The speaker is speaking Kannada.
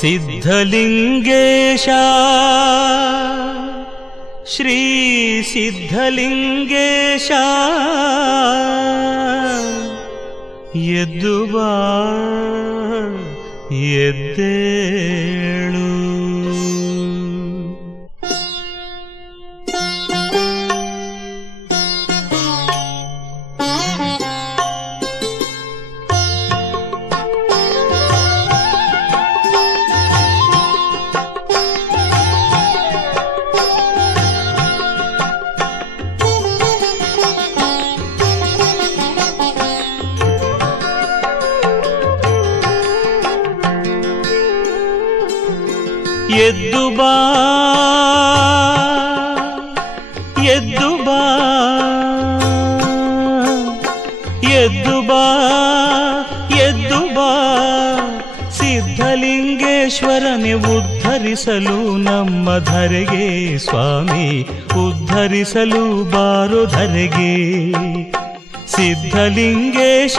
ಸಿದ್ಧಲಿಂಗೇಶ ಶ್ರೀ ಸಿದ್ಧಲಿಂಗೇಶ ಎದ್ದು ಬಾ ಎದ್ದೇಳು. ಎದ್ದು ಬಾ ಎದ್ದು ಬಾ ಎದ್ದು ಬಾ ಎದ್ದು ಬಾ ಸಿದ್ಧಲಿಂಗೇಶ್ವರನೇ ಉದ್ಧರಿಸಲು ನಮ್ಮ ಧರೆಗೆ ಸ್ವಾಮಿ ಉದ್ಧರಿಸಲು ಬಾರೋ ಧರೆಗೆ ಸಿದ್ಧಲಿಂಗೇಶ